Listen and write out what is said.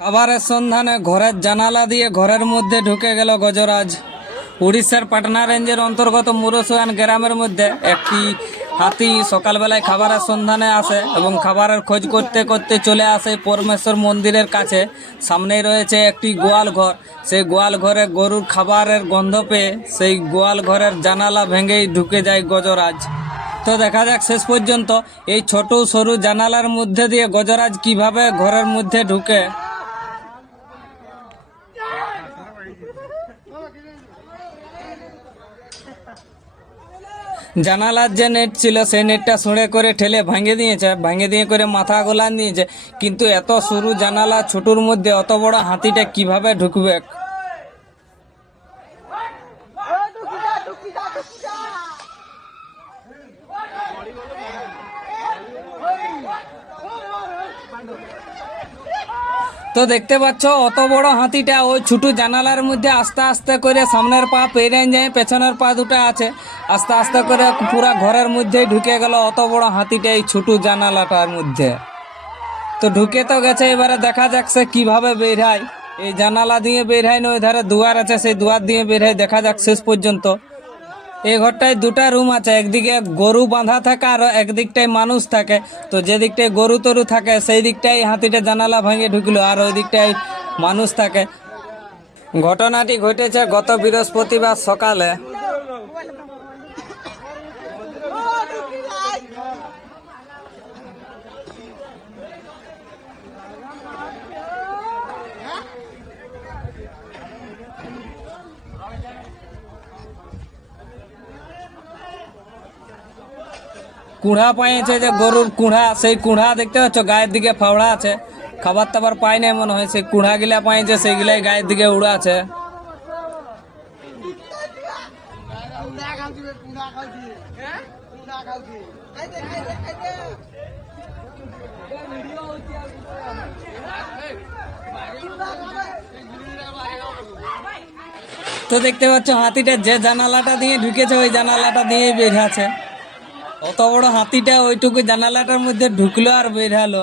খাবারের সন্ধানে ঘরের জানালা দিয়ে ঘরের মধ্যে ঢুকে গেল গজরাজ। উড়িষ্যার পাটনা রেঞ্জের অন্তর্গত মুরসুয়ান গ্রামের মধ্যে একটি হাতি সকালবেলায় খাবারের সন্ধানে আসে এবং খাবারের খোঁজ করতে করতে চলে আসে পরমেশ্বর মন্দিরের কাছে। সামনেই রয়েছে একটি গোয়াল ঘর। সেই গোয়াল ঘরে গরুর খাবারের গন্ধ পেয়ে সেই গোয়াল ঘরের জানালা ভেঙেই ঢুকে যায় গজরাজ। তো দেখা যাক শেষ পর্যন্ত এই ছোট সরু জানালার মধ্যে দিয়ে গজরাজ কীভাবে ঘরের মধ্যে ঢুকে। জানালার যে নেট ছিল, সেই নেটটা শুঁড়ে করে ঠেলে ভাঙে দিয়েছে, ভাঙে দিয়ে করে মাথা গোলান দিয়েছে। কিন্তু এত সরু জানালা ছোটুর মধ্যে, অত বড় হাতিটা কীভাবে ঢুকবে? তো দেখতে পাচ্ছ, অত বড় হাতিটা ওই ছোটো জানালার মধ্যে আস্তে আস্তে করে সামনের পা পেরে যায়, পেছনের পা দুটো আছে। আস্তে আস্তে করে পুরা ঘরের মধ্যেই ঢুকে গেল অত বড় হাতিটা এই ছোটো জানালাটার মধ্যে। তো ঢুকে তো গেছে, এবারে দেখা যাক সে কীভাবে বের হয়। এই জানালা দিয়ে বের হয় না, ওই ধারে দুয়ার আছে, সেই দুয়ার দিয়ে বের হয়, দেখা যাক শেষ পর্যন্ত। এই ঘরটায় দুটা রুম আছে, একদিকে গরু বাঁধা থাকে আর একদিকটায় মানুষ থাকে। তো যে দিকটায় গরু তরু থাকে সেই দিকটাই হাতিটা জানালা ভাঙে ঢুকলো আর ওই দিকটায় মানুষ থাকে। ঘটনাটি ঘটেছে গত বৃহস্পতিবার সকালে। কুঁড়া পাইছে যে গরুর কুঁড়া, সেই কুঁড়া দেখতে পাচ্ছ, গায়ের দিকে ফাওড়া আছে। খাবার টাবার পাই নাই মনে হয়, সেই কুঁড়া গিলা পাইছে সেইগুলাই গায়ের দিকে উড়া আছে। তো দেখতে পাচ্ছ, হাতিটা যে জানালাটা দিয়ে ঢুকেছে, ওই জানালাটা দিয়েই বের আছে। অত বড় হাতিটা ওইটুকু জানালাটার মধ্যে ঢুকলো আর বের হলো।